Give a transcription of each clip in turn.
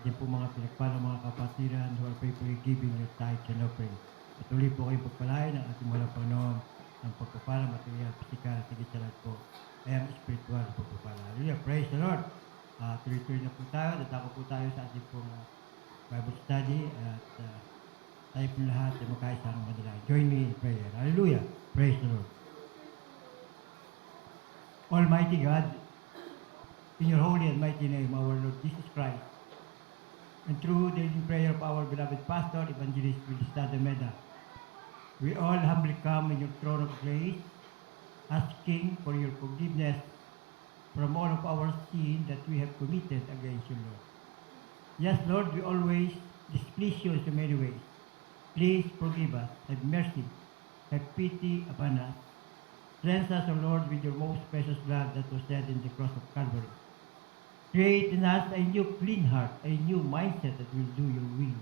ating po mga pinagpalang mga kapatiran who are faithfully giving your tithes and offering. Patuloy po kayong pagpalain ng ating mga Panginoon ng pagpapala, material, physical, at higit sa lahat po ay ang spiritual pagpapala. Hallelujah! Praise the Lord! Tuloy-tuloy na po tayo. Datako po tayo sa ating pong Bible study at tayo po lahat ay makaisang manalangin. Join me in prayer. Hallelujah! Praise the Lord! Almighty God, in your holy and mighty name, our Lord Jesus Christ, and through the prayer of our beloved pastor, Evangelist Wilista de Meda, we all humbly come in your throne of grace, asking for your forgiveness from all of our sin that we have committed against you, Lord. Yes, Lord, we always displease you in so many ways. Please forgive us, have mercy, have pity upon us. Cleanse us, O Lord, with your most precious blood that was shed in the cross of Calvary. Create in us a new clean heart, a new mindset that will do your will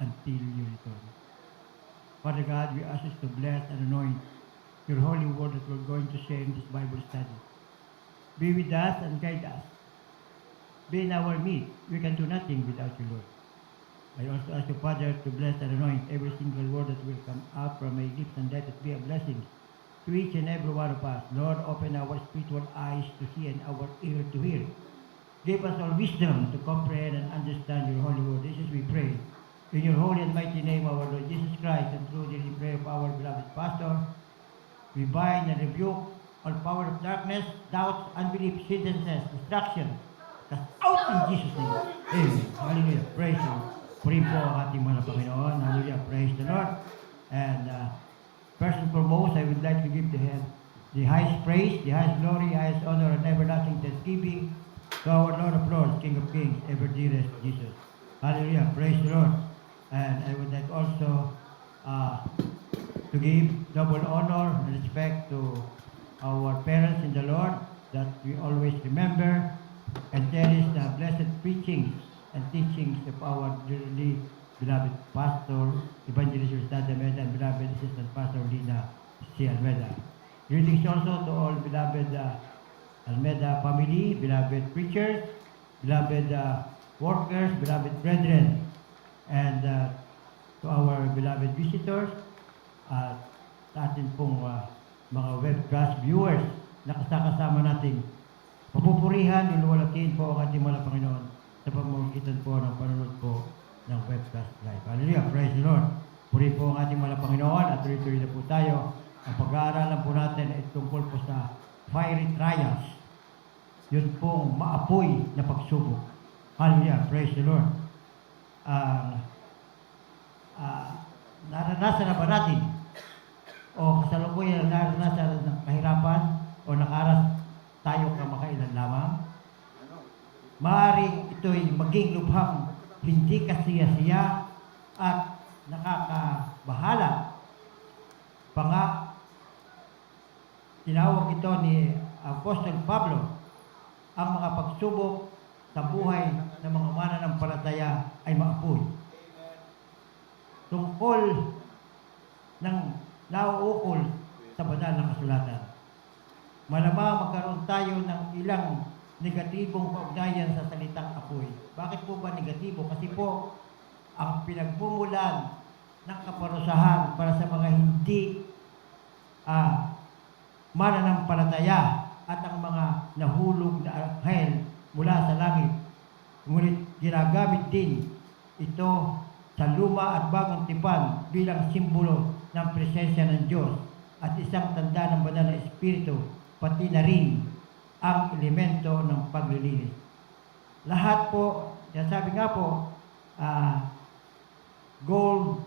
until you return. Father God, we ask you to bless and anoint your holy word that we're going to share in this Bible study. Be with us and guide us. Be in our midst. We can do nothing without you, Lord. I also ask you, Father, to bless and anoint every single word that will come out from my lips, and let it be a blessing to each and every one of us. Lord, open our spiritual eyes to see and our ear to hear. Give us all wisdom to comprehend and understand your holy word. This is we pray. In your holy and mighty name, our Lord Jesus Christ, and through the prayer of our beloved pastor, we bind and rebuke all power of darkness, doubts, unbelief, hindrances, distraction. Cast out in Jesus' name. Amen. Hallelujah. Praise the Lord. Puri po ang ating mga Panginoon. Hallelujah. Praise the Lord. And first and foremost, I would like to give the highest praise, the highest glory, highest honor, and everlasting thanksgiving to our Lord of Lords, King of Kings, ever dearest Jesus. Hallelujah. Praise the Lord. And I would like also to give double honor and respect to our parents in the Lord, that we always remember and cherish the blessed preachings and teachings of our dearly beloved Pastor, Evangelist Wilista de Meda, and beloved Assistant Pastor Lina C. Almeda. Greetings also to all beloved Almeda family, beloved preachers, beloved workers, beloved brethren, and to our beloved visitors, sa atin pong mga webcast viewers na kasama natin. Papupurihan, luluwalhatiin po ang ating mga Panginoon sa pamamagitan po ng panonood po ng webcast live. Hallelujah, praise the Lord. Puri po ang ating mga Panginoon at tuloy-tuloy na po tayo. Ang pag-aaralan po natin ay tungkol po sa fiery trials. Yun pong maapoy na pagsubok. Hallelujah, praise the Lord. Naranasan na ba natin o kasalukuyan naranasan ng kahirapan o nakaras tayo kamakailan lamang? Maaaring ito'y maging lubhang hindi kasiya-siya at nakakabahala. Tinawag ito ni Apostol Pablo, ang mga pagsubok sa buhay ng mga mananampalataya ay maapoy. Tungkol ng nauukol sa banal na kasulatan. Malamang magkaroon tayo ng ilang negatibong kaugnayan sa salitang apoy. Bakit po ba negatibo? Kasi po, ang pinagmumulan ng kaparusahan para sa mga hindi mananampalataya at ang mga nahulog na anghel mula sa langit. Ngunit ginagamit din ito sa luma at bagong tipan bilang simbolo ng presensya ng Diyos at isang tanda ng banal na Espiritu, pati na rin ang elemento ng paglilinis. Lahat po, sabi nga po, gold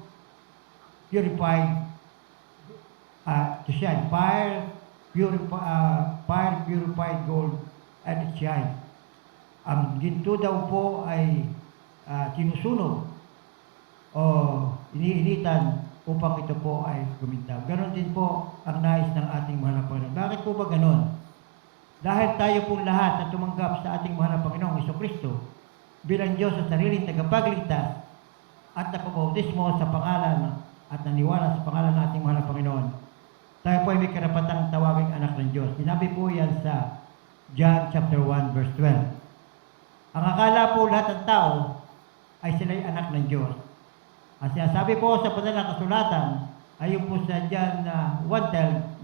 purified to shine. Fire purified gold and it shines. Ang ginto daw po ay sinusunog o iniinitan upang ito po ay gumintaw. Ganon din po ang nais ng ating mahal na Panginoon. Bakit po ba ganon? Dahil tayo pong lahat na tumanggap sa ating mahal na Panginoong Jesucristo bilang Diyos sa sariling tagapagligtas at nakabautismo sa pangalan at naniwala sa pangalan ng ating mahal na Panginoon, tayo po ay may karapatang tawaging anak ng Diyos. Sinabi po yan sa John chapter 1 verse 12. Ang akala po lahat ng tao ay sila'y anak ng Diyos. At sinasabi po sa banal na kasulatan, ayun po sa John 1:12.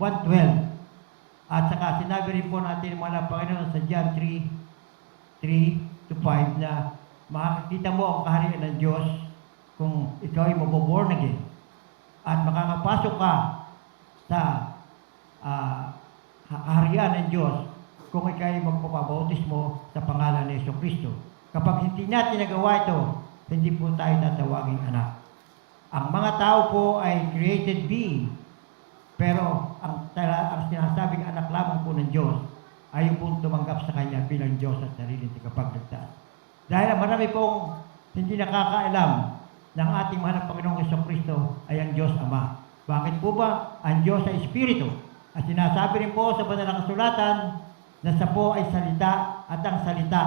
At saka sinabi rin po natin mga Panginoon sa John 3:3-5 na makakita mo ang kaharian ng Diyos kung ikaw ay maboborn again. At makakapasok ka sa kaharian ng Diyos kung ikaw ay magpapabautismo sa pangalan ni Jesucristo. Kapag hindi natin nagawa ito, hindi po tayo tatawaging anak. Ang mga tao po ay created being, pero ang sinasabing anak lamang po ng Diyos ay yung pong tumanggap sa Kanya bilang Diyos at sariling tagapagligtas. Dahil marami pong hindi nakakaalam ng ating mahal na Panginoong Jesucristo ay ang Diyos Ama. Bakit po ba? Ang Diyos ay Espiritu. At sinasabi rin po sa banal na kasulatan na sa po ay salita at ang salita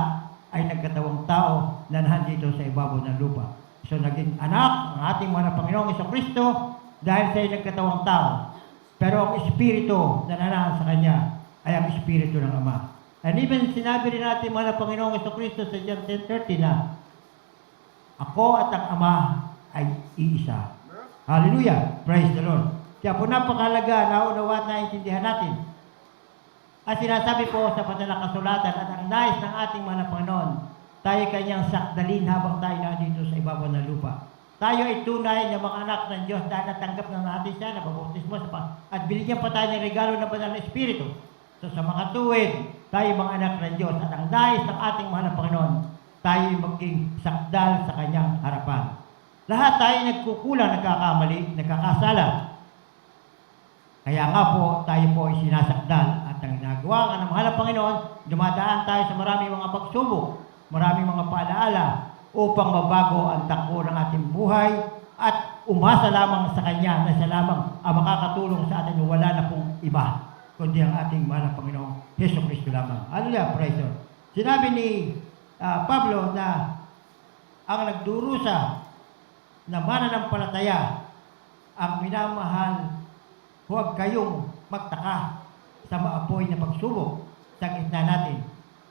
ay nagkatawang tao na nandito sa ibabaw ng lupa. So naging anak ng ating mahal na Panginoong Jesucristo dahil siya ay nagkatawang tao. Pero ang Espiritu na nanahan sa Kanya ay ang Espiritu ng Ama. And even sinabi rin natin mahal na Panginoong Jesucristo sa John 10:30 na ako at ang Ama ay iisa. Hallelujah! Praise the Lord! Kaya po napakahalaga na unawa at naintindihan natin. At sinasabi po sa banal na kasulatan at ang nais ng ating mahal na Panginoon, tayo kanyang sakdalin habang tayo nandito sa ibabaw ng lupa. Tayo ay tunay na mga anak ng Diyos dahil natanggap na natin siya, nababautismo at binigyan pa tayo ng regalo ng banal na Espiritu. So sa mga tuwid, tayo mga anak ng Diyos at ang nais ng ating mahal na Panginoon, tayo ay maging sakdal sa kanyang harapan. Lahat tayo nagkukulang, nagkakamali, nagkakasala. Kaya nga po, tayo po ay sinasakdal at ang ginagawa nga ng mahal na Panginoon, dumadaan tayo sa maraming mga pagsubok, maraming mga paalaala upang mabago ang takbo ng ating buhay at umasa lamang sa Kanya na siya lamang ang makakatulong sa atin. Wala na pong iba, kundi ang ating mahal na Panginoong Jesucristo lamang. Hallelujah, praise God. Sinabi ni Pablo na ang nagdurusa na mananampalataya ang minamahal, huwag kayong magtaka sa maapoy na pagsubok sa gitna natin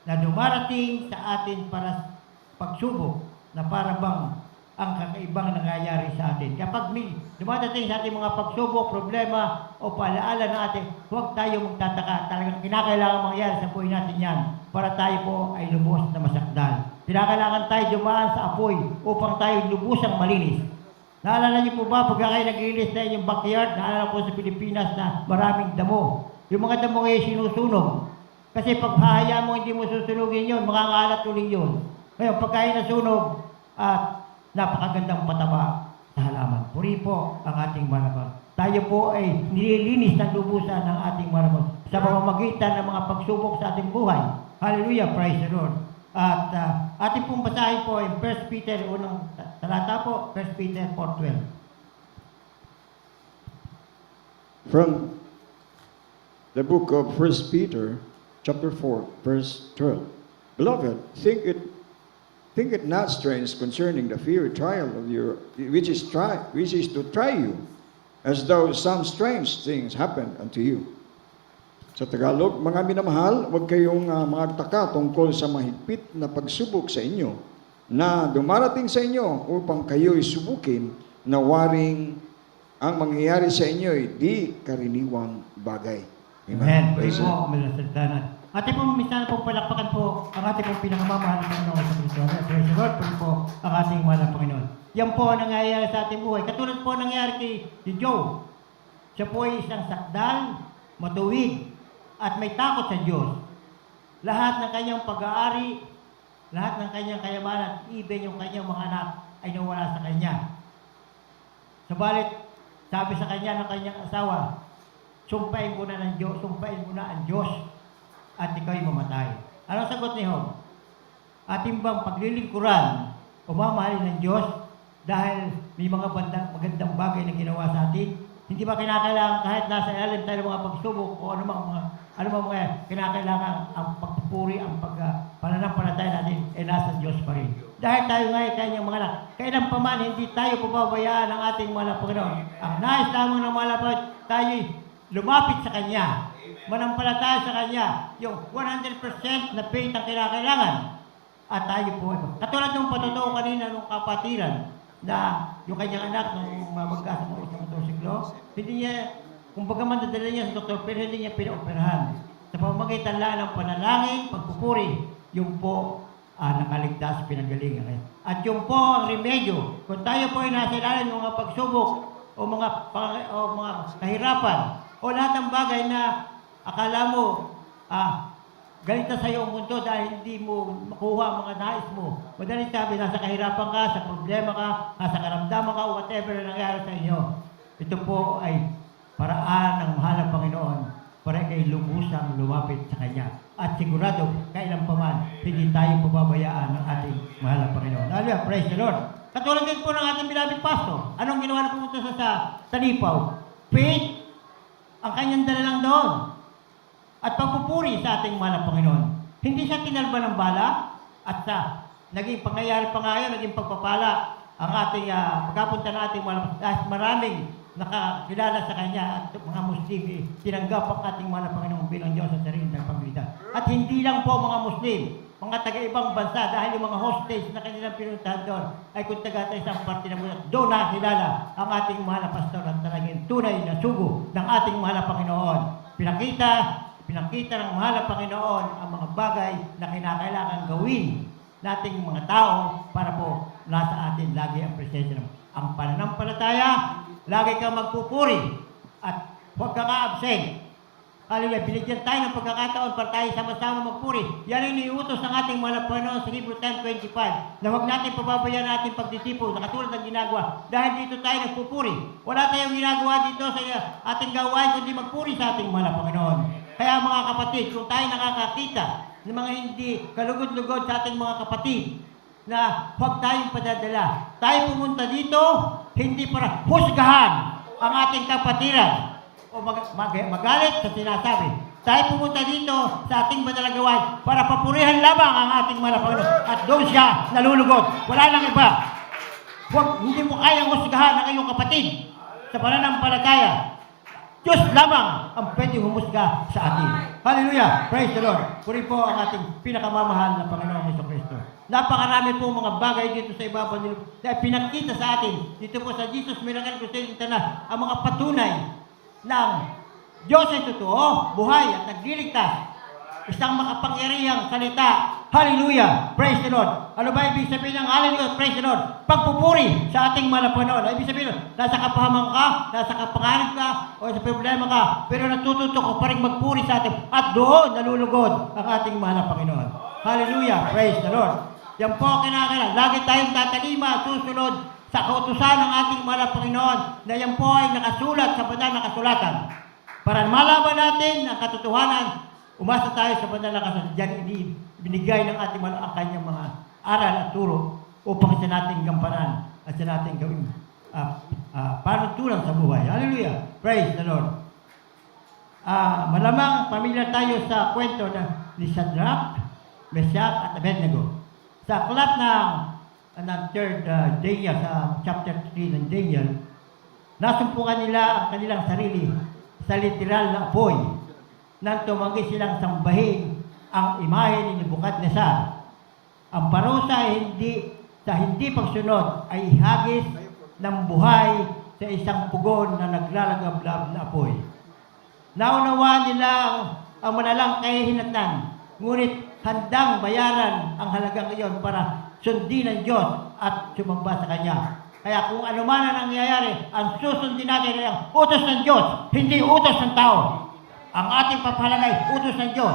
na dumarating sa atin para pagsubok na para bang ang kakaibang nangyayari sa atin. Kapag may dumadating sa ating mga pagsubok, problema o paalaala ng atin, huwag tayo magtataka. Talagang kinakailangan mangyari sa buhay natin yan para tayo po ay lubos na masakdal. Kinakailangan tayo dumaan sa apoy upang tayo lubusang malinis. Naalala niyo po ba, pagka kayo nag-release na inyong backyard, naalala po sa Pilipinas na maraming damo. Yung mga damo kayo sinusunog. Kasi pag hahaya mo, hindi mo susunugin yun, makakalat ulit yun. Ngayon, pagka kayo nasunog, at napakagandang pataba sa halaman. Puri po ang ating marabang. Tayo po ay nililinis ng lubusan ng ating marabang sa pamamagitan ng mga pagsubok sa ating buhay. Hallelujah, praise the Lord. At ating pong basahin po ay 1 Peter, unang talata po, 1 Peter 4:12. From the book of 1 Peter, chapter 4, verse 12. Beloved, think it not strange concerning the fiery trial of your, which is to try you, as though some strange things happened unto you. Sa Tagalog, mga minamahal, huwag kayong magtaka tungkol sa mahigpit na pagsubok sa inyo na dumarating sa inyo upang kayo'y subukin na waring ang mangyayari sa inyo ay di karaniwang bagay. Amen. Praise po, umilasaltanan. Ating pong minsan pong palakpakan po ang ating pong pinakamamahal ng Panginoon sa Kristo. Praise the Lord po ang ating mahal na Panginoon. Yan po ang nangyayari sa ating buhay. Katulad po nangyayari kay Job. Siya po ay isang sakdal, matuwid, at may takot sa Diyos. Lahat ng kanyang pag-aari, lahat ng kanyang kayamanan, even yung kanyang mga anak ay nawala sa kanya. Subalit, sabi sa kanya ng kanyang asawa, sumpain mo na ng Diyos, sumpain mo na ang Diyos at ikaw'y mamatay. Anong sagot ni Job? Ating bang paglilingkuran o mamahalin ng Diyos dahil may mga magandang bagay na ginawa sa atin? Hindi ba kinakailangan kahit nasa ilalim tayo ng mga pagsubok o ano mga kinakailangan ang pagpupuri, ang pananampalataya natin ay nasa Diyos pa rin. Dahil tayo nga ay kanyang mga anak. Kailan pa man, hindi tayo pababayaan ng ating mga Panginoon. Ang nais lamang ng mga Panginoon, tayo lumapit sa Kanya. Manampalataya sa Kanya. Yung 100% na faith ang kinakailangan. at tayo po, katulad ng patotoo kanina nung kapatiran na yung kanyang anak nung magkasama ng isang motorsiklo, hindi niya, kumbaga man dadala niya sa doktor, pero hindi niya pinaoperahan. Sa pamamagitan lang ng panalangin, pagpupuri, yung po nakaligtas, pinagalingan. At yung po ang remedyo, kung tayo po ay nasa ilalim ng mga pagsubok o mga kahirapan o lahat ng bagay na akala mo galit na sa iyo ang mundo dahil hindi mo makuha ang mga nais mo. Madaling sabi, nasa kahirapan ka, sa problema ka, nasa karamdaman ka, whatever na nangyari sa inyo. Ito po ay paraan ng mahal ng Panginoon para kay lubusang lumapit sa Kanya. At sigurado, kailan pa man, hindi tayo pababayaan ng ating mahal ng Panginoon. Hallelujah, praise the Lord. Katulad din po ng ating beloved pastor. Anong ginawa na pumunta sa Talipaw? Faith, ang kanyang dala lang doon. At pagpupuri sa ating mahal ng Panginoon. Hindi siya tinalba ng bala at naging pangyayari pa nga yun, naging pagpapala ang ating pagkapunta ng ating mahal dahil maraming nakakilala sa Kanya at mga Muslim tinanggap ang ating mahal ng Panginoon bilang Diyos sa sarili ng pamilya. At hindi lang po mga Muslim, mga taga-ibang bansa dahil yung mga hostage na kanilang pinuntahan doon ay kung taga sa isang parte ng mundo, doon nakilala ang ating mahal na pastor at talagang tunay na sugo ng ating mahal na Panginoon. Pinakita ng mahal na Panginoon ang mga bagay na kinakailangan gawin nating mga tao para po nasa atin lagi ang presensya ng ang pananampalataya, lagi kang magpupuri at huwag kang absent. Hallelujah. Binigyan tayo ng pagkakataon para tayo sama-sama magpuri. Yan ang iniutos ng ating mahal na Panginoon sa Hebrews 10:25 na huwag natin pababayaan natin pagtitipo na katulad ng ginagawa dahil dito tayo nagpupuri. Wala tayong ginagawa dito sa ating gawain kundi magpuri sa ating mahal na Panginoon. Kaya mga kapatid, kung tayo nakakakita ng mga hindi kalugod-lugod sa ating mga kapatid na huwag tayong padadala. Tayo pumunta dito, hindi para husgahan ang ating kapatiran o magalit sa sinasabi. Tayo pumunta dito sa ating madalang gawain para papurihan lamang ang ating mahal na Panginoon at doon siya nalulugod. Wala nang iba. Hindi mo kayang husgahan ang iyong kapatid sa pananampalataya. Diyos lamang ang pwedeng humusga sa atin. Hallelujah! Praise the Lord! Puri po ang ating pinakamamahal na Panginoong Jesucristo. Napakarami po mga bagay dito sa ibabaw nila na pinakita sa atin dito po sa Jesus Miracle Crusade International ang mga patunay ng Diyos ay totoo, buhay at nagliligtas. Isang makapangyarihang salita. Hallelujah! Praise the Lord! Ano ba ibig sabihin ng Hallelujah? Praise the Lord! Pagpupuri sa ating mahal na Panginoon. Ibig sabihin, nasa kapahamang ka, nasa kapangalan ka, o sa problema ka, pero natututo ka pa rin magpuri sa atin. At doon nalulugod ang ating mahal na Panginoon. Hallelujah! Praise the Lord! Yan po ang kinakailangan. Lagi tayong tatalima, susunod sa kautusan ng ating mahal na Panginoon na yan po ay nakasulat sa banal na kasulatan. Para malaman natin ang katotohanan, umasa tayo sa banal na kasulatan. Diyan binigay ng ating mahal ang kanyang mga aral at turo upang sa nating gampanan at sa nating gawin panuntunan sa buhay. Hallelujah! Praise the Lord! Malamang pamilyar tayo sa kwento ni Shadrach, Meshach at Abednego. Sa aklat ng third Daniel, sa chapter 3 ng Daniel, nasumpukan nila ang kanilang sarili sa literal na apoy nang tumanggi silang sambahin ang imahe ni Nebukadnezar. Ang parusa ay hindi pagsunod ay hagis ng buhay sa isang pugon na naglalagablab na apoy. Naunawaan nila ang manalang kahihinatnan, ngunit handang bayaran ang halagang iyon para sundin ng Diyos at sumamba sa Kanya. Kaya kung ano man ang nangyayari, ang susundin natin ay ang utos ng Diyos, hindi utos ng tao. Ang ating papalagay, utos ng Diyos.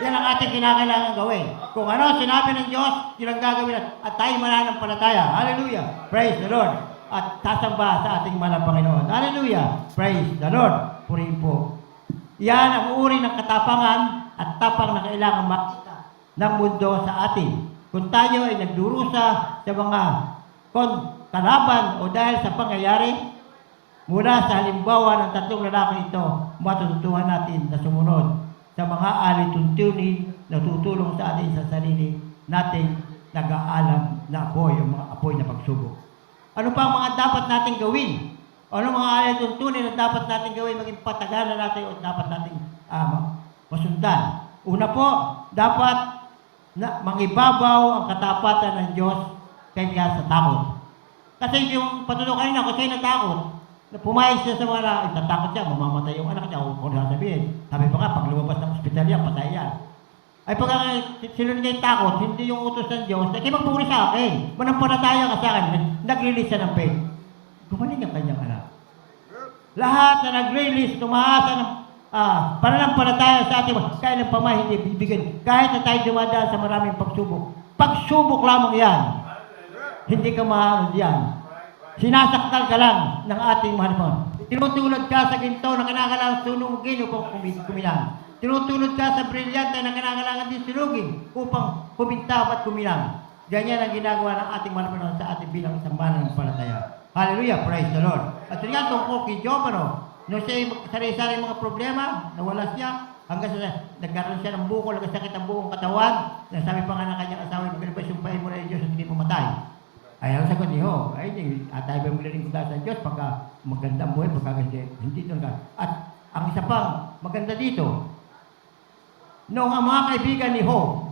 Yan ang ating kinakailangan gawin. Kung ano sinabi ng Diyos, yun ang gagawin at tayo mananampalataya. Hallelujah! Praise the Lord! At sasamba sa ating mahal na Panginoon. Hallelujah! Praise the Lord! Purihin po. Yan ang uri ng katapangan at tapang na kailangan makita ng mundo sa atin. Kung tayo ay nagdurusa sa mga kalaban o dahil sa pangyayari, mula sa halimbawa ng tatlong lalaki ito, matututuhan natin na sumunod sa mga alituntunin na tutulong sa atin sa sarili nating nag-aalam na apoy, o mga apoy na pagsubok. Ano pa ang mga dapat nating gawin? Ano mga alituntunin na dapat nating gawin, maging patagalan natin o dapat nating masundan? Una po, dapat na mangibabaw ang katapatan ng Diyos kaya sa takot. Kasi yung patuloy kanina, kasi natakot, na pumayag siya sa mga itatakot siya, mamamatay yung anak niya, o kung sasabihin. Sabi pa nga, pag lumabas ng ospital yan, patay yan. Ay pag sila niya yung takot, hindi yung utos ng Diyos, ay magpuri sa akin. Manampalataya ka sa akin, nag-release siya ng faith. Gumaling ang kanyang anak. Lahat na nag-release, tumaasa ng pananampalataya sa ating kaya ng pamay hindi bibigyan. Kahit na tayo dumadaan sa maraming pagsubok. Pagsubok lamang yan. Hindi ka mahanod yan. Sinasaktal ka lang ng ating mahal mo. Tinutulad ka sa ginto na kinakailangan sunugin upang kumilang. Tinutulad ka sa brilyante na kinakailangan din sunugin upang kumintab at kumilang. Ganyan ang ginagawa ng ating mahal mo sa ating bilang isang mananampalataya. Hallelujah, praise the Lord. At yan tungkol kay Job, nung siya sari-sari mga problema, nawala siya, hanggang sa nagkaroon siya ng bukol, nagkasakit ang buong katawan, nasabi pa nga ng kanyang asawa, magkalipas mo na yung Diyos at hindi pumatay. Ay, ang sagot niyo, ay, atay ba mo rin sa Diyos pagka maganda ang buhay, pagka hindi doon ka. At ang isa pang maganda dito, noong ang mga kaibigan ni Job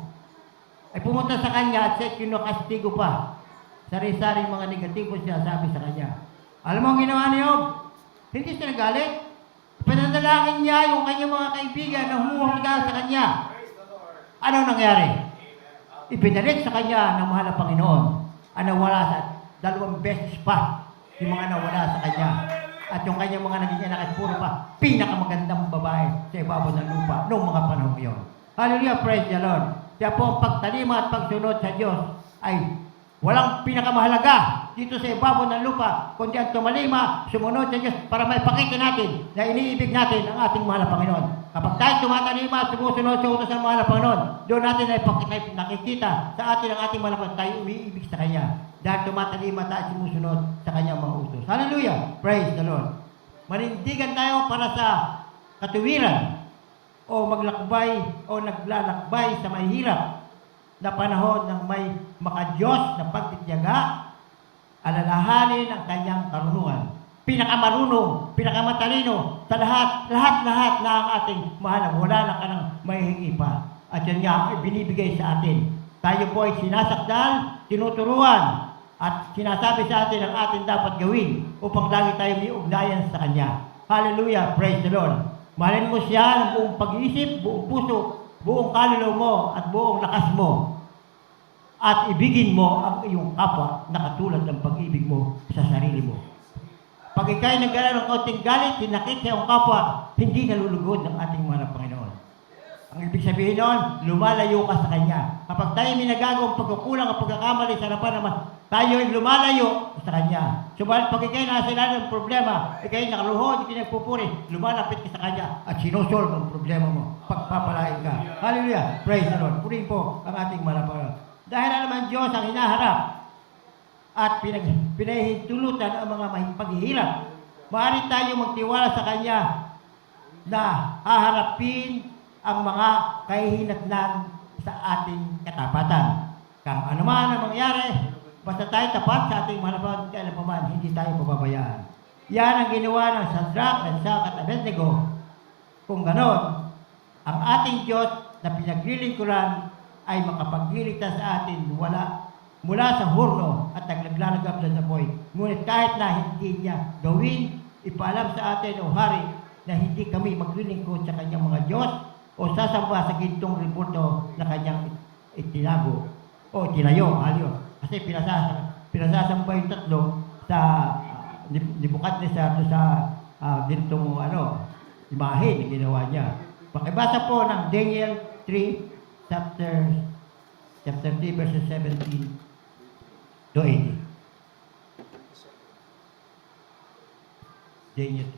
ay pumunta sa kanya at siya kinakastigo pa. Sari-sari mga negatibo siya sabi sa kanya. Alam mo ang ginawa ni Job? Hindi siya nagalit. Pinadalangin niya yung kanyang mga kaibigan na humuhulga sa kanya. Ano nangyari? Ipinalit sa kanya ng mahal na Panginoon ang nawala sa 2 beses pa yung mga nawala sa kanya. At yung kanyang mga naging anak ay puro pa pinakamagandang babae sa ibabaw ng lupa noong mga panahon yun. Hallelujah, praise the Lord. Kaya po ang pagtalima at pagsunod sa Diyos ay walang pinakamahalaga dito sa ibabaw ng lupa, kundi ang tumalima, sumunod sa Diyos para maipakita natin na iniibig natin ang ating mahal na Panginoon. Kapag tayo tumatalima, sumusunod sa utos ng mahal na Panginoon, doon natin ay nakikita sa atin ang ating mahal na Panginoon, tayo umiibig sa Kanya. Dahil tumatalima tayo sumusunod sa Kanyang mga utos. Hallelujah! Praise the Lord! Manindigan tayo para sa katuwiran o maglakbay o naglalakbay sa mahirap na panahon ng may makadiyos na pagtityaga, alalahanin ang kanyang karunungan. Pinakamarunong, pinakamatalino sa lahat na ang ating mahal. Wala na ka ng mahihingi pa. At yan nga ay binibigay sa atin. Tayo po ay sinasakdal, tinuturuan, at sinasabi sa atin ang atin dapat gawin upang lagi tayo may ugnayan sa Kanya. Hallelujah, praise the Lord. Mahalin mo siya ng buong pag-iisip, buong puso, buong kaluluwa mo at buong lakas mo. At ibigin mo ang iyong kapwa na katulad ng pag-ibig mo sa sarili mo. Pag ikaw'y nagkaroon ng kaunting galit, hinakit sa iyong kapwa, hindi nalulugod ng ating mga Panginoon. Ang ibig sabihin noon, lumalayo ka sa Kanya. Kapag tayo may nagagawang pagkukulang at pagkakamali sa harapan naman, tayo ay lumalayo sa Kanya. Subalit pag ikaw'y nasa ilalim ng problema, ikaw'y nakaluhod, ikaw'y nagpupuri, lumalapit ka sa Kanya at sinusolve ang problema mo. Pagpapalain ka. Hallelujah! Praise the Lord. Purihin po ang ating mga Panginoon. Dahil naman Diyos ang hinaharap at pinahihintulutan ang mga paghihirap, maaari tayo magtiwala sa Kanya na haharapin ang mga kahihinatnan sa ating katapatan. Kung ano man ang mangyari, basta tayo tapat sa ating mahalapan, kailan pa man, hindi tayo pababayaan. Yan ang ginawa ng Shadrach, Meshach at Abednego. Kung ganon, ang ating Diyos na pinaglilingkuran ay makapagligtas sa atin mula sa hurno at naglalagab sa apoy. Ngunit kahit na hindi niya gawin, ipaalam sa atin o hari na hindi kami maglilingkod sa kanyang mga Diyos o sasamba sa gintong ribulto na kanyang itinago o tinayo. Kasi pinasasamba yung tatlo sa Nebukadnezar sa gintong imahe na ginawa niya. Pakibasa po ng Daniel 3, chapter 3, verses 17 to 18. Daniel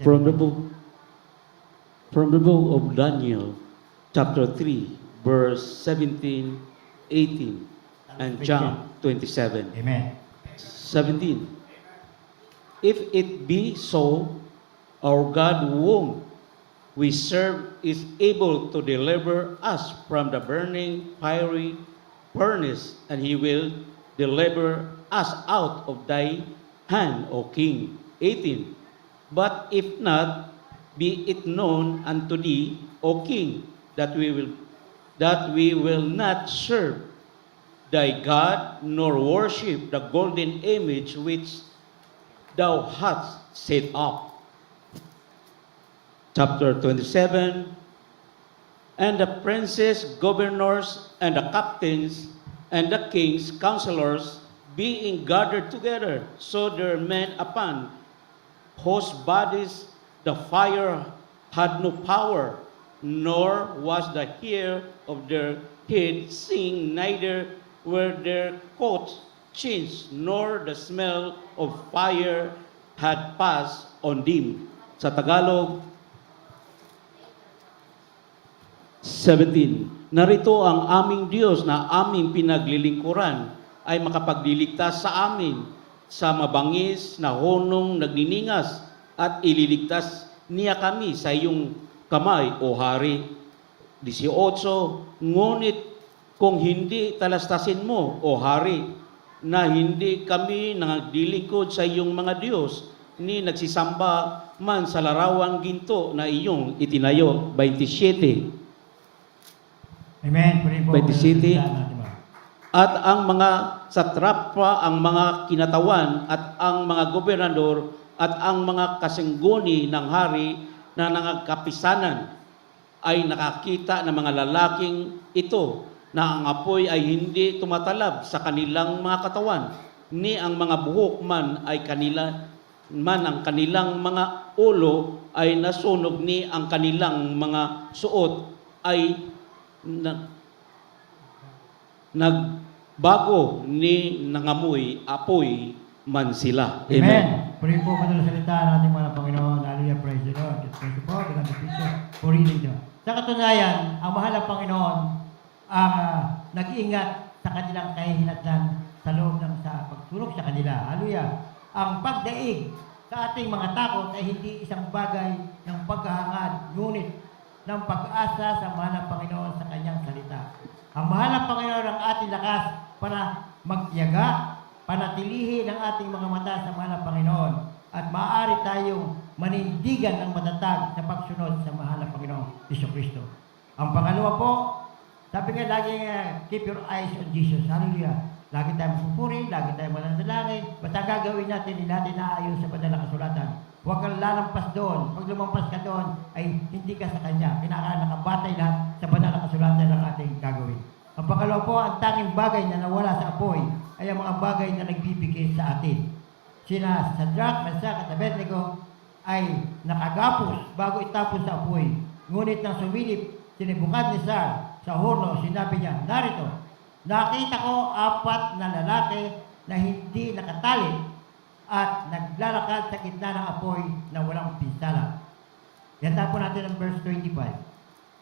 3. From the book of Daniel, chapter 3, verse 17, 18, and John 27. Amen. 17. If it be so, our God whom we serve is able to deliver us from the burning fiery furnace, and He will deliver us out of thy hand, O King. 18. But if not, be it known unto thee, O King, that we will that we will not serve thy God, nor worship the golden image which thou hast set up. Chapter 27, and the princes, governors, and the captains, and the king's counselors, being gathered together, saw their men upon whose bodies the fire had no power, nor was the hair of their head singed, neither were their coats changed, nor the smell of fire had passed on them. Sa Tagalog, 17. Narito ang aming Diyos na aming pinaglilingkuran ay makapagliligtas sa amin sa mabangis na honong nagniningas at ililigtas niya kami sa iyong kamay, O Hari. 18. Ngunit kung hindi talastasin mo, O Hari, na hindi kami nagdilingkod sa iyong mga Diyos, ni nagsisamba man sa larawang ginto na iyong itinayo. 27. Amen. Purihin po. 27. ang natin, Lord. At ang mga satrapa, ang mga kinatawan, at ang mga gobernador, at ang mga kasengguni ng hari na nangagkapisanan ay nakakita ng mga lalaking ito na ang apoy ay hindi tumatalab sa kanilang mga katawan, ni ang mga buhok man ay ang kanilang mga ulo ay nasunog, ni ang kanilang mga suot ay nagbago, ni nangamoy apoy man sila. Amen. Purihin po ang salita ng ating mga Panginoon. Hallelujah. Praise the Lord. Thank you po. Ganang picture. Purihin niyo. Sa katunayan, ang mahal na Panginoon ang nag-iingat sa kanilang kahihinatnan sa loob ng sa pagsulok sa kanila. Hallelujah. Ang pagdaig sa ating mga takot ay hindi isang bagay ng paghahangad, ngunit ng pag-asa sa mahal na Panginoon sa kanyang salita. Ang mahal na Panginoon ang ating lakas para magtiyaga, panatilihin ang ating mga mata sa mahal na Panginoon, at maaari tayong manindigan ng matatag sa pagsunod sa mahal na Panginoon, Jesucristo. Ang pangalawa po, sabi nga lagi keep your eyes on Jesus. Hallelujah. Lagi tayong pupuri, lagi tayong mananalangin. Basta gagawin natin, hindi natin naayon sa banal na kasulatan. Huwag kang lalampas doon. Pag lumampas ka doon, ay hindi ka sa Kanya. Kinakailangan nakabatay lahat sa banal na kasulatan ng ating gagawin. Ang pangalawa po, ang tanging bagay na nawala sa apoy ay ang mga bagay na nagbibigay sa atin. Sina Shadrach, Meshach at Abednego ay nakagapos bago itapon sa apoy. Ngunit nang sumilip si Nebukadnezar sa horno, sinabi niya, narito, nakita ko 4 na lalaki na hindi nakatali at naglalakad sa gitna ng apoy na walang pinsala. Ganda po natin ang verse 25.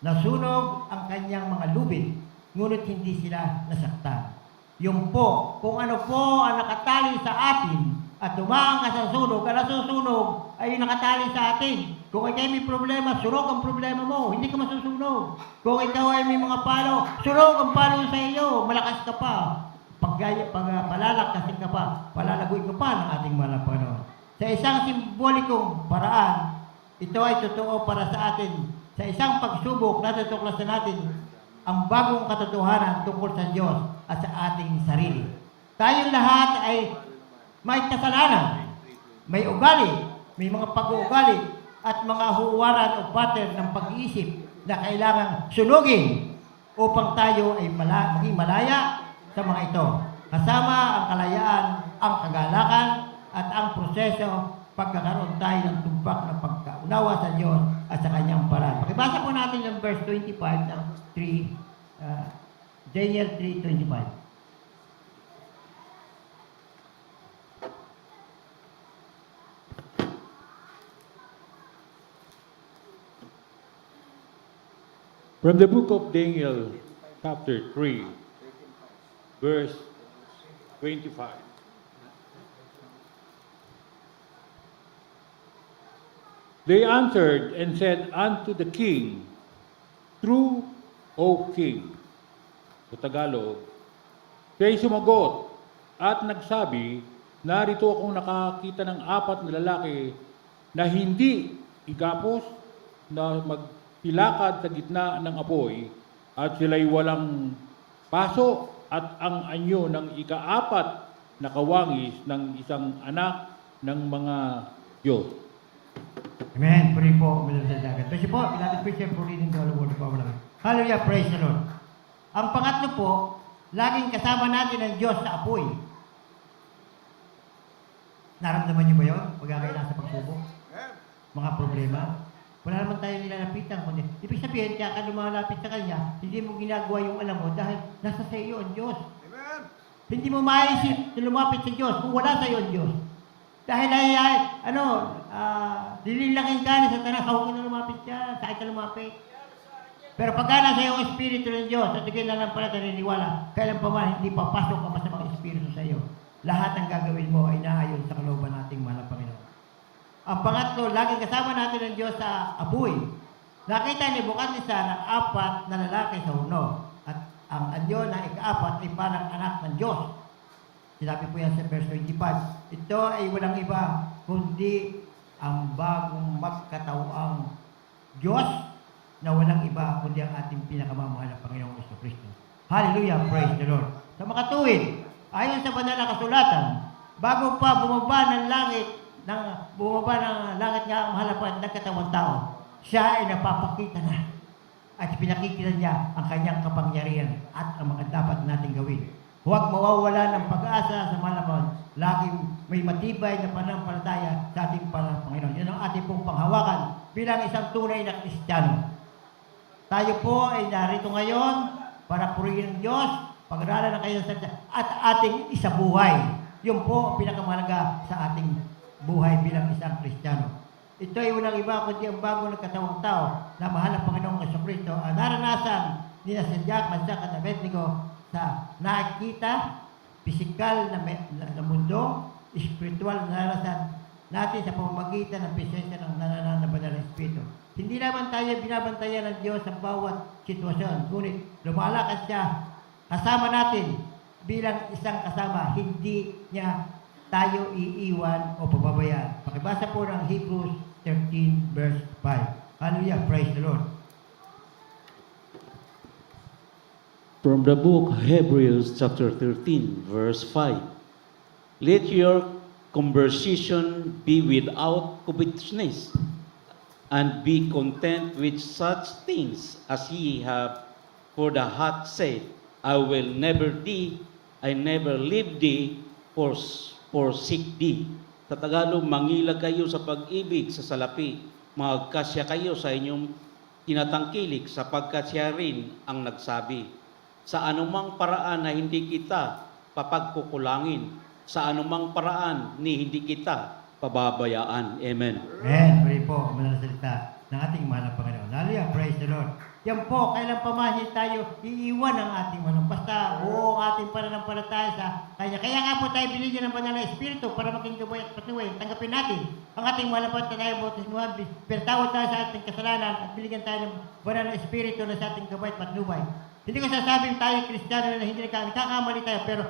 Nasunog ang kanyang mga lubid, ngunit hindi sila nasaktan. Yung po, kung ano po ang nakatali sa atin at dumaan ka sa sunog, ang nasusunog ay nakatali sa atin. Kung ikaw may problema, sunog ang problema mo, hindi ka masusunog. Kung ikaw ay may mga palo, sunog ang palo sa iyo, malakas ka pa. Palalakasin ka pa, palalagoy ka pa ng ating mahal na Panginoon. Sa isang simbolikong paraan, ito ay totoo para sa atin. Sa isang pagsubok, natutuklasan natin ang bagong katotohanan tungkol sa Diyos at sa ating sarili. Tayong lahat ay may kasalanan, may ugali, may mga pag-uugali, at mga huwaran o pattern ng pag-iisip na kailangang sunugin upang tayo ay maging malaya sa mga ito. Kasama ang kalayaan, ang kagalakan, at ang proseso pagkakaroon tayo ng tumpak ng pagkaunawa sa Diyos at sa kanyang paraan. Pakibasa po natin yung verse 25 ng 3, Daniel 3:25. From the book of Daniel, chapter 3, verse 25. They answered and said unto the king, True, O king. Sa Tagalog, siya'y sumagot at nagsabi, narito akong nakakita ng 4 na lalaki na hindi igapos na magpilakad sa gitna ng apoy at sila'y walang paso at ang anyo ng ikaapat na kawangis ng isang anak ng mga Diyos. Amen. Puri po, umalang sa dagat. Kasi po, beloved Christian, for reading the word of our Lord. Hallelujah, praise the Lord. Ang pangatlo po, laging kasama natin ang Diyos sa apoy. Naramdaman niyo ba yun? Pagkakay nasa pagsubok? Mga problema? Wala naman tayo nilalapitan. Kundi, ibig sabihin, kaya ka lumalapit sa Kanya, hindi mo ginagawa yung alam mo dahil nasa sa iyo ang Diyos. Hindi mo maisip na lumapit sa Diyos kung wala sa iyo ang Diyos. Dahil dililangin ka ni Satanas, huwag ka na lumapit ka, sakit ka lumapit. Pero pagka nasa iyo ang Espiritu ng Diyos, at ikaw lang pala naniniwala, kailan pa man hindi papasok ang masamang Espiritu sa iyo. Lahat ng gagawin mo ay naayon sa kalooban nating mahal na Panginoon. Ang pangatlo, laging kasama natin ang Diyos sa apoy. Nakita ni Nebukadnezar ang 4 na lalaki sa huno. At ang anyo na ikaapat ay parang anak ng Diyos. Sinabi po yan sa verse 25. Ito ay walang iba kundi ang bagong magkatawang Diyos na walang iba kundi ang ating pinakamamahal na Panginoong Jesucristo. Hallelujah! Praise the Lord! Sa makatuwid, ayon sa banal na kasulatan, bago pa bumaba ng langit nga ang mahal na nagkatawang tao, siya ay napapakita na at pinakikita niya ang kanyang kapangyarihan at ang mga dapat nating gawin. Huwag mawawala ng pag-asa sa mahal na Panginoon. Laging may matibay na pananampalataya sa ating Panginoon. Yan ang ating pong panghawakan bilang isang tunay na Kristiyano. Tayo po ay narito ngayon para purihin ang Diyos, pag-aralan na kayo sa at ating isabuhay. Yun po ang pinakamahalaga sa ating buhay bilang isang Kristiyano. Ito ay walang iba kundi ang bago nagkatawang tao na mahal na Panginoong Jesucristo ang naranasan ni Sadyak, Mansak at Abednego sa nakikita, pisikal na mundo, espiritual na naranasan natin sa pamamagitan ng presensya ng nananabanal na Espiritu. Hindi naman tayo binabantayan ng Diyos sa bawat sitwasyon, ngunit lumalakas siya kasama natin bilang isang kasama, hindi niya tayo iiwan o pababayaan. Pakibasa po ng Hebrews 13 verse 5. Hallelujah, praise the Lord. From the book Hebrews chapter 13 verse 5. Let your conversation be without covetousness, and be content with such things as ye have, for the hath said, I will never thee, I never leave thee, forsake thee. Sa Tagalog, mangilag kayo sa pag-ibig sa salapi, magkasya kayo sa inyong tinatangkilik, sapagkat siya rin ang nagsabi, sa anumang paraan na hindi kita papagkukulangin, sa anumang paraan ni hindi kita pababayaan. Amen. Amen. Pray po, manal na salita ng ating mahal na Panginoon. Hallelujah, praise the Lord. Yan po, kailan pa man hindi tayo iiwan ng ating manong. Basta buo ang ating pananampalataya sa Kanya. Kaya nga po tayo binigyan ng banal na Espiritu para maging gabay at patuloy. Tanggapin natin ang ating mahal na Panginoon, bautismuhan, pertawad tayo sa ating kasalanan at binigyan tayo ng banal na Espiritu na sa ating gabay at patnubay. Hindi ko sasabing tayo Kristiyano na hindi nakakamali tayo, pero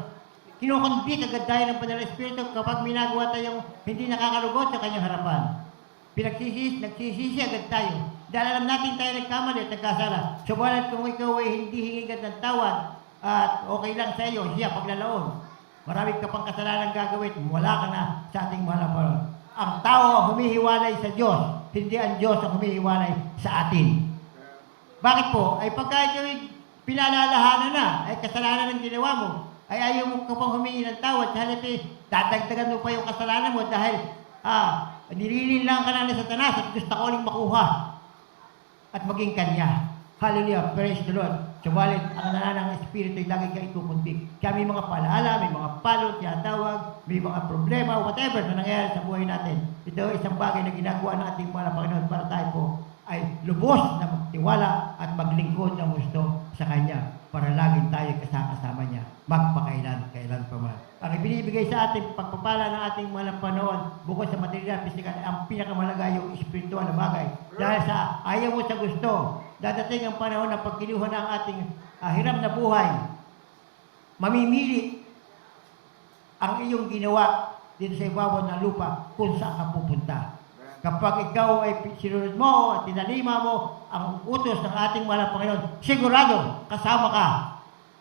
kinukundi agad tayo ng banal na Espiritu kapag minagawa tayong hindi nakakalugod sa Kanyang harapan. Nagsisisi agad tayo. Dahil alam natin tayo nagkamali at nagkasala. Subalit kung ikaw ay hindi hingigad ng tawad at okay lang sa iyo, siya paglalaon. Marami ka pang kasalanan gagawin, wala ka na sa ating mahal na Panginoon. Ang tao ang humihiwalay sa Diyos, hindi ang Diyos ang humihiwalay sa atin. Bakit po? Ay pagka ikaw ay pinalalahanan na, ay kasalanan ng ginawa mo, ay ayaw mo ka pang humingi ng tawad, sa halip dadagdagan mo pa yung kasalanan mo dahil nililin lang ka na ni Satanas at gusto ko uling makuha at maging kanya. Hallelujah, praise the Lord. Subalit, ang nananang Espiritu ay lagi ka itukundi. Kaya may mga paalaala, may mga palo, tinatawag, may mga problema, whatever na nangyayari sa buhay natin. Ito ay isang bagay na ginagawa ng ating mga Panginoon para tayo po ay lubos na magtiwala at maglingkod ng gusto sa Kanya para laging tayo kasama niya, magpakailan pa man. Ang ibinibigay sa ating pagpapala ng ating mga Panginoon, bukod sa material, physical, ang pinakamahalaga yung spiritual na bagay. Dahil sa ayaw mo sa gusto, dadating ang panahon na pagkiluha ng ating hiram na buhay, mamimili ang iyong ginawa dito sa ibabaw ng lupa kung saan ka pupunta. Kapag ikaw ay sinunod mo at tinalima mo ang utos ng ating mahal na Panginoon, sigurado kasama ka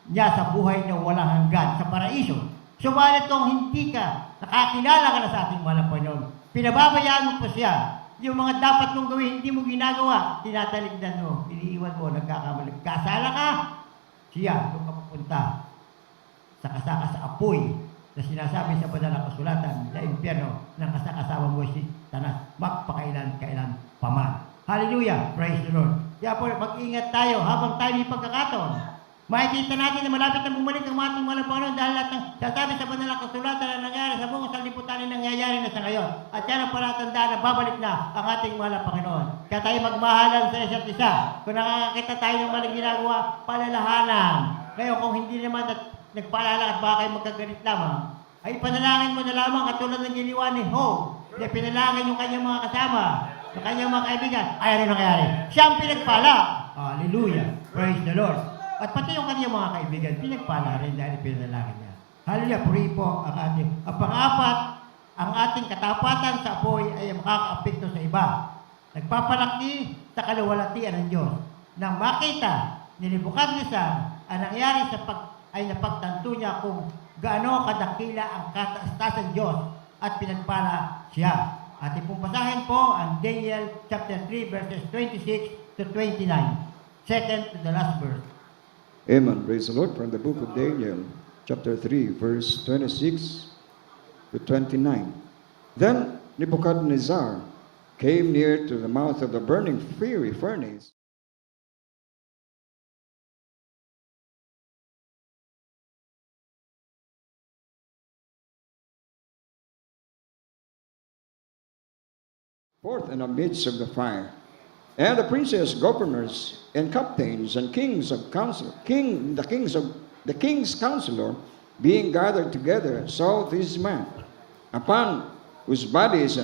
niya sa buhay na walang hanggan, sa paraiso. Subalit kung hindi ka, nakakilala ka na sa ating mahal na Panginoon, pinababayaan mo pa siya, yung mga dapat mong gawin, hindi mo ginagawa, tinataligdan mo, iniiwan mo, nagkakamali. Kasala ka, siya, doon ka pupunta sa kasaka sa apoy na sinasabi sa banal na kasulatan sa impyerno ng kasakasama mo si Tanas, magpakailan-kailan paman. Hallelujah! Praise the Lord! Kaya po, mag-ingat tayo habang tayo may pagkakataon. Makikita natin na malapit na bumalik ang ating mga Panginoon dahil lahat ng sasabi sa banal na kasulatan na nangyari sa buong sanlibutan ay nangyayari na sa ngayon. At yan ang palatandaan na babalik na ang ating mahal na Panginoon. Kaya tayo magmahalan sa isa't isa. Kung nakakakita tayo ng maling ginagawa, palalahanan. Ngayon kung hindi naman at nagpaalala at baka kayo magkagalit lamang, ay panalangin mo na lamang katulad ng giniwa ni Job. Na pinalangin yung kanyang mga kasama, yung kanyang mga kaibigan. Ay ano nangyari? Siya ang pinagpala. Hallelujah. Praise the Lord. At pati yung kanyang mga kaibigan, pinagpala rin dahil pinalangin niya. Hallelujah, puri po ang ating. Ang pang-apat, ang ating katapatan sa apoy ay makakaapekto sa iba. Nagpapalaki sa kaluwalhatian ng Diyos. Nang makita ni Nebuchadnezzar ang nangyari ay napagtanto niya kung gaano kadakila ang kataas-taas ng Diyos at pinagpala siya. At ipumpasahin po ang Daniel chapter 3 verses 26 to 29. Second to the last verse. Amen. Praise the Lord. From the book of Daniel, chapter 3, verse 26 to 29. Then Nebuchadnezzar came near to the mouth of the burning fiery furnace. Forth in the midst of the fire. And the princes, governors, and captains, and kings of council, the king's counselor, being gathered together, saw this man, upon whose bodies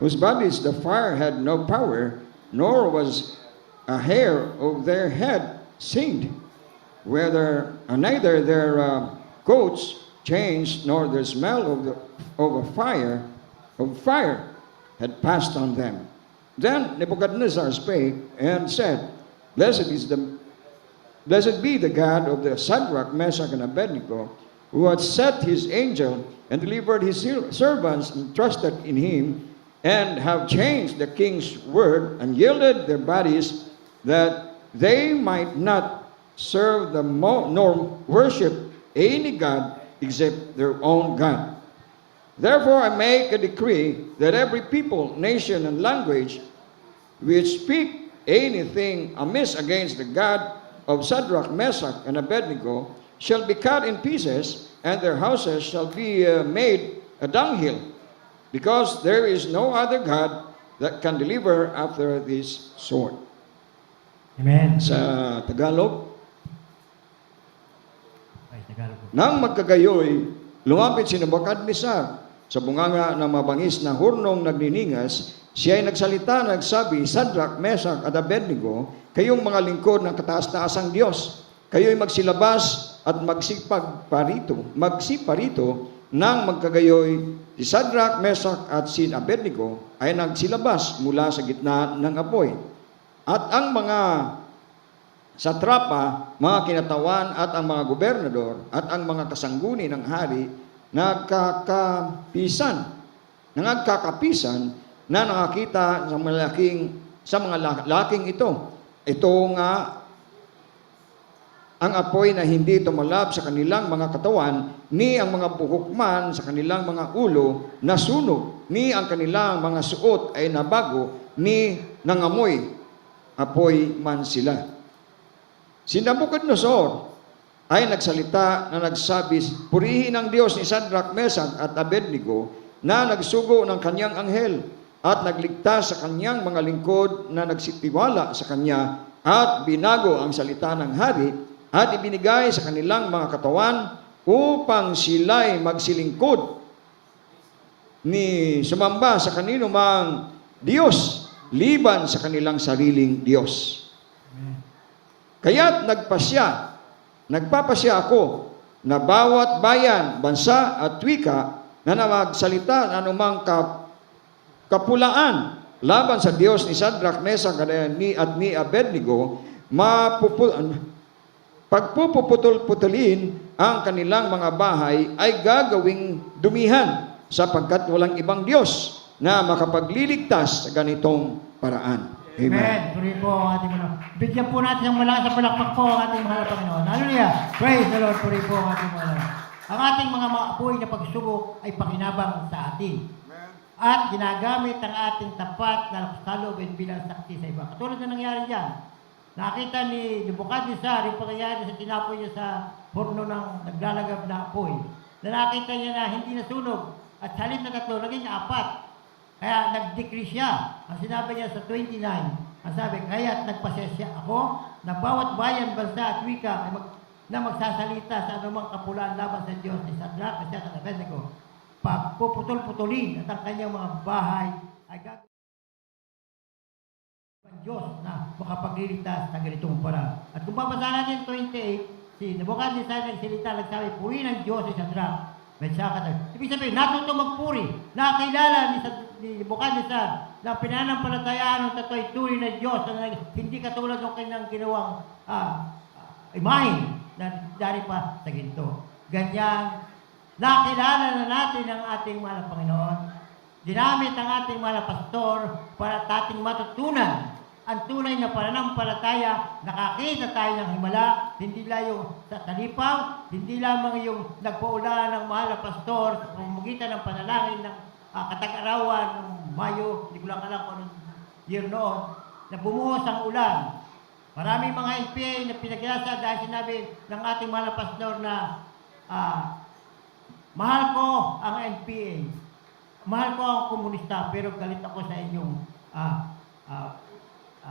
the fire had no power, nor was a hair of their head singed, neither their coats changed, nor the smell of fire had passed on them. Then Nebuchadnezzar spake and said, Blessed be the God of the Shadrach, Meshach, and Abednego, who hath set his angel and delivered his servants and trusted in him, and have changed the king's word and yielded their bodies, that they might not serve nor worship any god except their own God. Therefore I make a decree that every people, nation, and language which speak anything amiss against the God of Shadrach, Meshach, and Abednego shall be cut in pieces, and their houses shall be made a dunghill, because there is no other God that can deliver after this sort. Amen. Sa Tagalog, Ay, Tagalog po. nang magkagayoy, lumapit si Nebuchadnezzar sa bunganga ng mabangis na hurnong nagniningas. Siya ay nagsalita, nagsabi, Shadrach, Meshach, at Abednego, kayong mga lingkod ng kataas-taasang Diyos, kayo'y magsilabas at magsiparito nang magkagayoy. Si Shadrach, Meshach, at si Abednego ay nagsilabas mula sa gitna ng apoy. At ang mga satrapa, mga kinatawan, at ang mga gobernador, at ang mga kasangguni ng hari, nagkakapisan na nakakita sa mga laking ito. Ito nga ang apoy na hindi tumalab sa kanilang mga katawan, ni ang mga buhok man sa kanilang mga ulo nasunog, ni ang kanilang mga suot ay nabago, ni nangamoy apoy man sila. Si Nabucodonosor ay nagsalita na nagsabi, purihin ang Diyos ni Shadrach, Meshach, at Abednego, na nagsugo ng kanyang anghel at nagligtas sa kanyang mga lingkod na nagsitiwala sa kanya, at binago ang salita ng hari at ibinigay sa kanilang mga katawan upang sila'y magsilingkod ni sumamba sa kanino mang Diyos liban sa kanilang sariling Diyos. Kaya't nagpapasya ako na bawat bayan, bansa at wika na magsalita ng anumang kapulaan laban sa Diyos ni Shadrach, Mesach at ni Abednego, pagpuputol-putulin ang kanilang mga bahay ay gagawing dumihan sapagkat walang ibang Diyos na makapagliligtas sa ganitong paraan. Amen. Amen. Puri po ang ating Panginoon. Bigyan po natin ng malakas sa palakpak po ang ating mahal na Panginoon. Hallelujah. Praise the Lord. Puri po ang ating Panginoon. Ang ating mga maapoy na pagsubok ay pakinabang sa atin. At ginagamit ang ating tapat na salubin bilang saksi sa iba. Katulad na nangyari dyan. Nakita ni Nebuchadnezzar yung pangyayari sa tinapoy niya sa horno ng naglalagab na apoy. Na nakita niya na hindi nasunog. At sa halip na 3, naging 4. Kaya nag-decree siya. Ang sinabi niya sa 29, ang sabi, kaya't nagpasesya ako na bawat bayan, bansa at wika ay na magsasalita sa anumang kapulaan laban sa Diyos ni Shadrach, Mesach at Abednego. Pagpuputol-putulin at ang kanyang mga bahay ay gagawin ng Diyos na makapagliligtas sa ganitong paraan. At kung babasa natin 28, si Nebuchadnezzar nagsalita, nagsabi, puri ng Diyos si Shadrach, Mesach at Abednego. Ibig sabihin, natuto magpuri, nakakilala ni Nebuchadnezzar na pinanampalatayaan ng tato'y tunay na Diyos na hindi katulad ng kanyang ginawang imahin na dari pa sa ginto. Ganyan, nakilala na natin ang ating mahal na Panginoon. Ginamit ang ating mahal na pastor para ating matutunan ang tunay na pananampalataya. Nakakita tayo ng himala, hindi lang yung sa talipaw, hindi lamang yung nagpaulaan ng mahal na pastor sa pamamagitan ng panalangin ng katag-arawan ng Mayo, hindi ko lang alam kung anong year noon, na bumuhos ang ulan. Maraming mga NPA na pinagyasa dahil sinabi ng ating mahal na pastor na mahal ko ang NPA, mahal ko ang komunista, pero galit ako sa inyong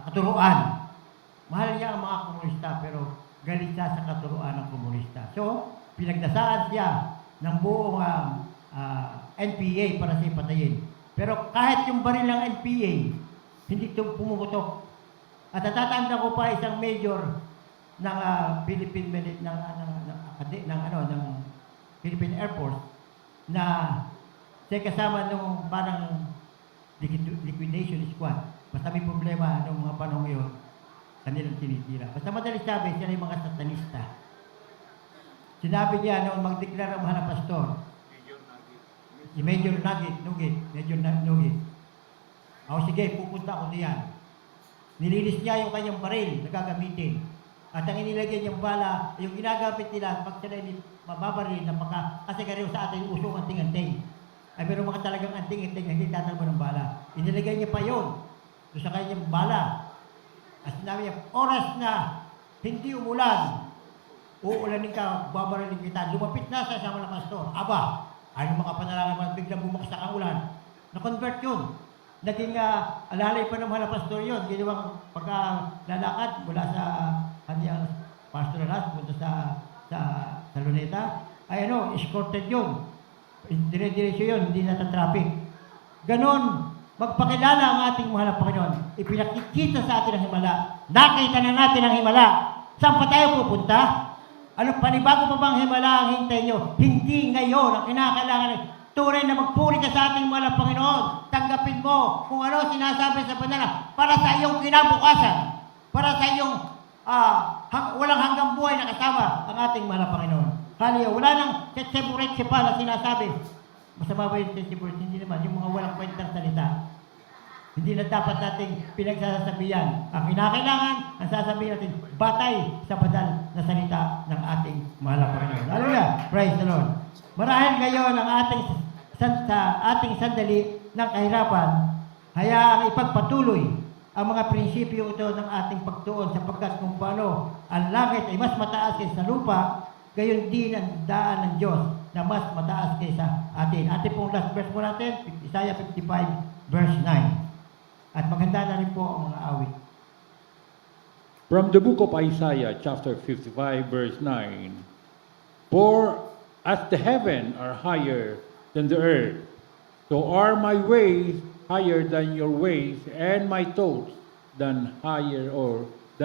katuruan. Mahal niya ang mga komunista, pero galit siya sa katuruan ng komunista. So, pinagdasaan siya ng buong NPA para siya patayin. Pero kahit yung baril ng NPA, hindi ito pumuputok. At natatanda ko pa isang major ng Philippine Air Force na siya kasama nung parang liquidation squad. Basta may problema nung mga panahon yun, kanilang tinitira. Basta madalis sabi, sila yung mga satanista. Sinabi niya nung mag-declare ang mahal na pastor, si Major Nugget. O sige, pupunta ako diyan. Nilinis niya yung kanyang baril na gagamitin. At ang inilagay niyang bala, yung ginagamit nila, pag sila mababaril, kasi kareho sa ating usong anting-anting. Ay meron mga talagang anting-anting na hindi tatalbo ng bala. Inilagay niya pa yun doon sa kanyang bala. At sinabi niya, oras na hindi umulan, uulanin ka, babarilin kita. Lumapit na sa isang mga pastor. Aba, ano mga panalangin, biglang bumaksak ang ulan. Na-convert yun. Naging alalay pa ng mga pastor yun. Ginawang pagkalalakad mula sa kanyang pastoral punta sa Luneta. Ay escorted yun. Dire-diretso yun, hindi nata-traffic. Ganon, magpakilala ang ating mahal na Panginoon. Ipinakikita sa atin ang himala. Nakita na natin ang himala. Saan pa tayo pupunta? Ano, panibago pa bang himala ang hintay nyo? Hindi ngayon ang kinakailangan. Tunay na magpuri ka sa ating mahal na Panginoon. Tanggapin mo kung ano sinasabi sa panala para sa iyong kinabukasan. Para sa iyong walang hanggang buhay na kasama ang ating mahal na Panginoon. Hallelujah. Wala nang tetseburetse pa na sinasabi. Masama ba yung tetseburetse? Hindi naman. Yung mga walang kwentang salita. Hindi na dapat nating pinagsasabihan. Ang kinakailangan, ang sasabihin natin, batay sa banal na salita ng ating mahal na Panginoon. Hallelujah! Praise the Lord. Marahil ngayon ang ating sandali ng kahirapan, hayaang ipagpatuloy ang mga prinsipyo ito ng ating pagtuon sapagkat kung paano ang langit ay mas mataas kaysa lupa, gayon din ang daan ng Diyos na mas mataas kaysa atin. Ating pong last verse po natin, Isaiah 55 verse 9. At maganda na rin po ang mga awit. From the book of Isaiah, chapter 55, verse 9. For as the heaven are higher than the earth, so are my ways higher than your ways, and my thoughts than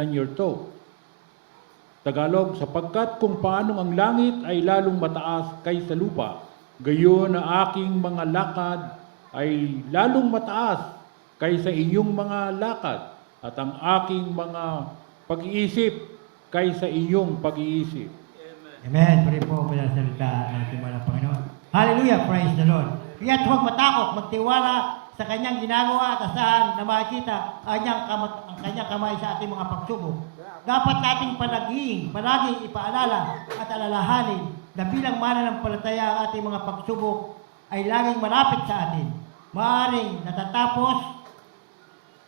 your thoughts. Tagalog, sapagkat kung paanong ang langit ay lalong mataas kaysa lupa, gayon na aking mga lakad ay lalong mataas kaysa inyong mga lakad at ang aking mga pag-iisip kaysa inyong pag-iisip. Amen. Puri po sa salita ng ating mahal na Panginoon. Hallelujah. Praise the Lord. Kaya huwag matakot, magtiwala sa kanyang ginagawa at asahan na makikita ang kanyang kamay sa ating mga pagsubok. Dapat nating palaging ipaalala at alalahanin na bilang mananampalataya ang ating mga pagsubok ay laging malapit sa atin. Maaaring natatapos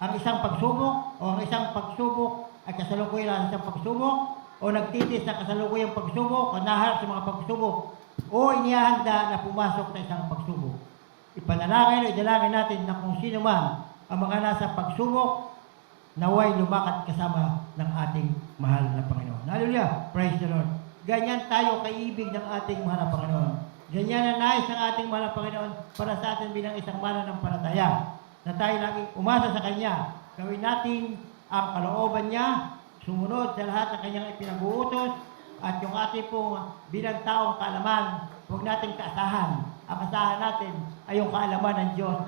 ang isang pagsubok o ang isang pagsubok ay kasalukuyan ang isang pagsubok o nagtitis na kasalukuyang pagsubok o naharap sa mga pagsubok o inihahanda na pumasok sa isang pagsubok. Ipanalangin o idalangin natin na kung sino man ang mga nasa pagsubok, naway lumakad kasama ng ating mahal na Panginoon. Hallelujah! Praise the Lord! Ganyan tayo kaibig ng ating mahal na Panginoon. Ganyan ang nais ng ating mahal na Panginoon para sa atin bilang isang mananampalataya na tayo laging umasa sa Kanya. Gawin natin ang kalooban niya, sumunod sa lahat ng Kanyang ipinag-uutos, at yung ating pong bilang taong kaalaman, huwag nating kaasahan. Ang asahan natin ay yung kaalaman ng Diyos na